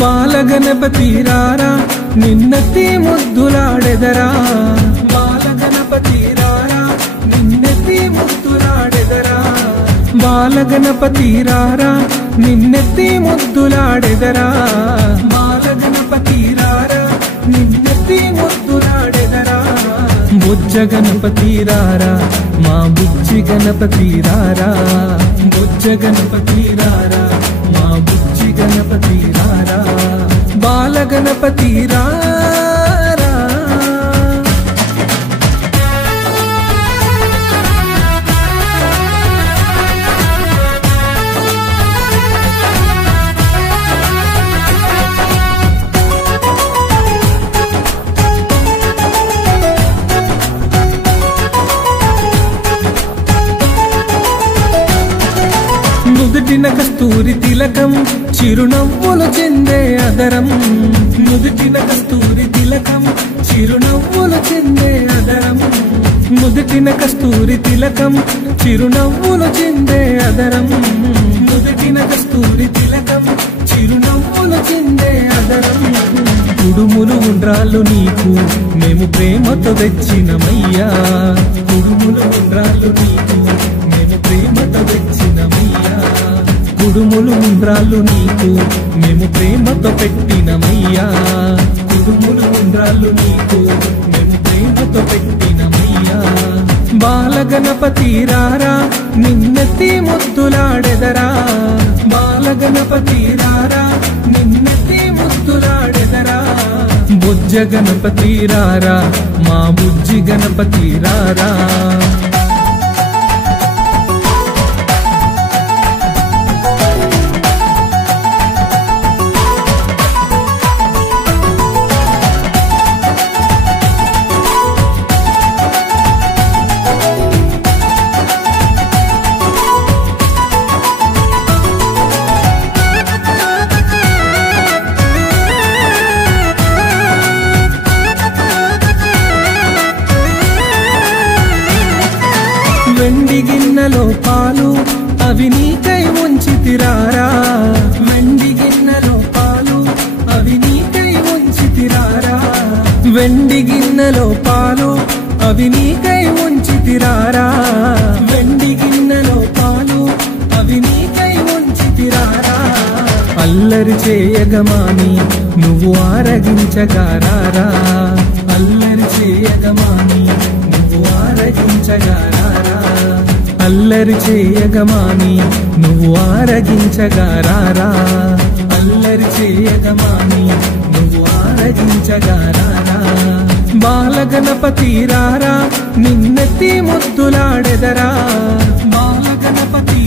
బాలగణపతి రారా నిన్నెత్తి ముద్దులాడెదరా బాలగణపతి రారా నిన్నెత్తి ముద్దులాడెదరా బాలగణపతి రారా నిన్నెత్తి ముద్దులాడెదరా బాలగణపతి రారా నిన్నెత్తి ముద్దులాడెదరా బుజ్జ గణపతి రారా మా బుజ్జి గణపతి రారా బుజ్జ గణపతి రారా మా బుజ్జి గణపతి రారా బాలగణపతి రారా నుదుటిన కస్తూరి తిలకం చిరునవ్వులు చెందే అదరం నుదుటిన కస్తూరి తిలకం చిరునవ్వులు చెందే అదరం నుదుటిన కస్తూరి తిలకం చిరునవ్వులు చెందే అదరం నుదుటిన కస్తూరి తిలకం చిరునవ్వులు చెందే అదరం కుడుములు ఉండ్రాళ్ళు నీకు మేము ప్రేమతో తెచ్చినమయ్యా కుడుములు ఉండ్రాళ్ళు నీకు మేము ప్రేమతో తెచ్చినమయ్యా కుడుములు ఉండ్రాళ్ళు నీకు మేము ప్రేమతో పెట్టినమయ్యా కుడుములు ఉండ్రాళ్ళు నీకు మేము ప్రేమతో పెట్టినమయ్యా బాలగణపతి రారా నిన్నెత్తి ముద్దులాడెదరా బాలగణపతి రారా నిన్నెత్తి ముద్దులాడెదరా బుజ్జ గణపతి రారా మా బుజ్జి గణపతి రారా వెండి గిన్నెలో పాలు అవి నీకై ఉంచితిరారా వెండి గిన్నెలో పాలు అవి నీకై ఉంచితిరారా వెండి గిన్నెలో పాలు అవి నీకై ఉంచితిరారా వెండి గిన్నెలో పాలు అవి నీకై ఉంచితిరారా అల్లరి చేయగమాని నువ్వు ఆరగించగారారా అల్లరి చేయగమాని నువ్వు ఆరగించగారారా అల్లరి చేయగమాని నువ్వు ఆరగించగారారా అల్లరి చేయగమాని నువ్వు ఆరగించగారారా బాలగణపతి రారా నిన్నెత్తి ముద్దులాడెదరా బాలగణపతి